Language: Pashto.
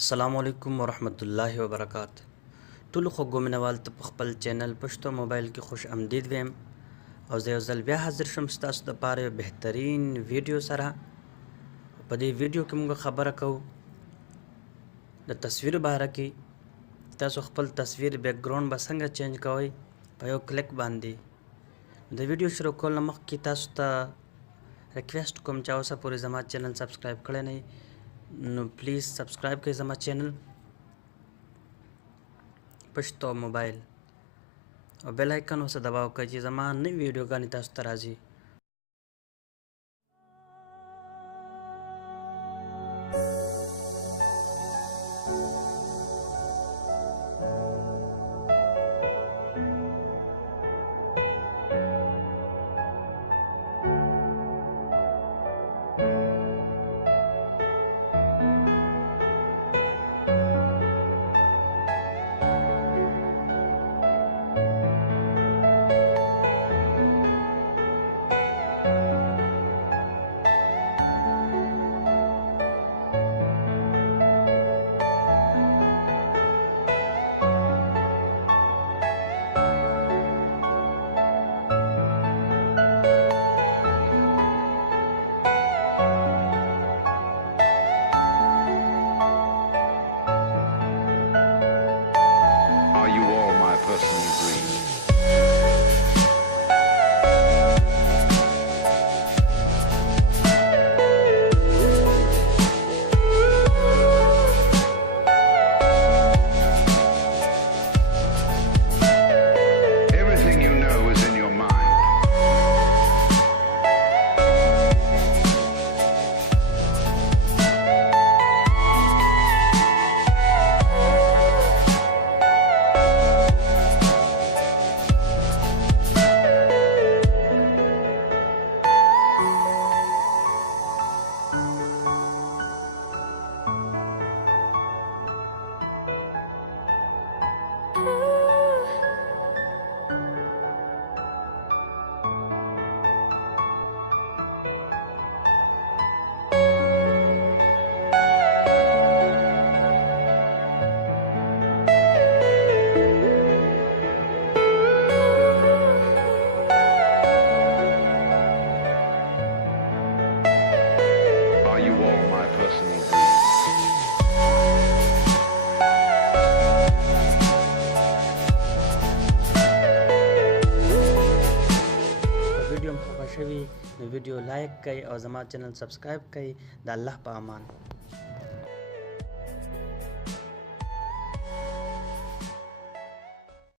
السلام علیکم ورحمت الله وبرکاته. ټول خوږو مینوال ته په خپل چینل پشتو موبایل کې خوش آمدید ویم او زه یو ځل بیا حاضر شم ستاسو دپاره یو بهترین ویډیو سره. په دې ویډیو کې موږ خبره کوو د تصویر باره کې. تاسو خپل تصویر بیک ګراونډ به څنګه چینج کوئ په یو کلیک باندې. د ویډیو شروع کولو نه مخکې تاسو ته ریکویسټ کوم چې اوسه پورې زما چینل سبسکرایب کړی نه نو پلیز سبسکرایب کړئ زما چینل پشتو موبایل او بیل آیکن ورسره دباو کړئ چې زما نوې ویډیوګانې تاسو ته راځي. Personal dreams. Everything you know is in your mind. You all my personal dreams. ویډیو مو خوښه شوي نو ویډیو لایک کړئ او زما چینل سبسکرایب کړئ. د الله په امان.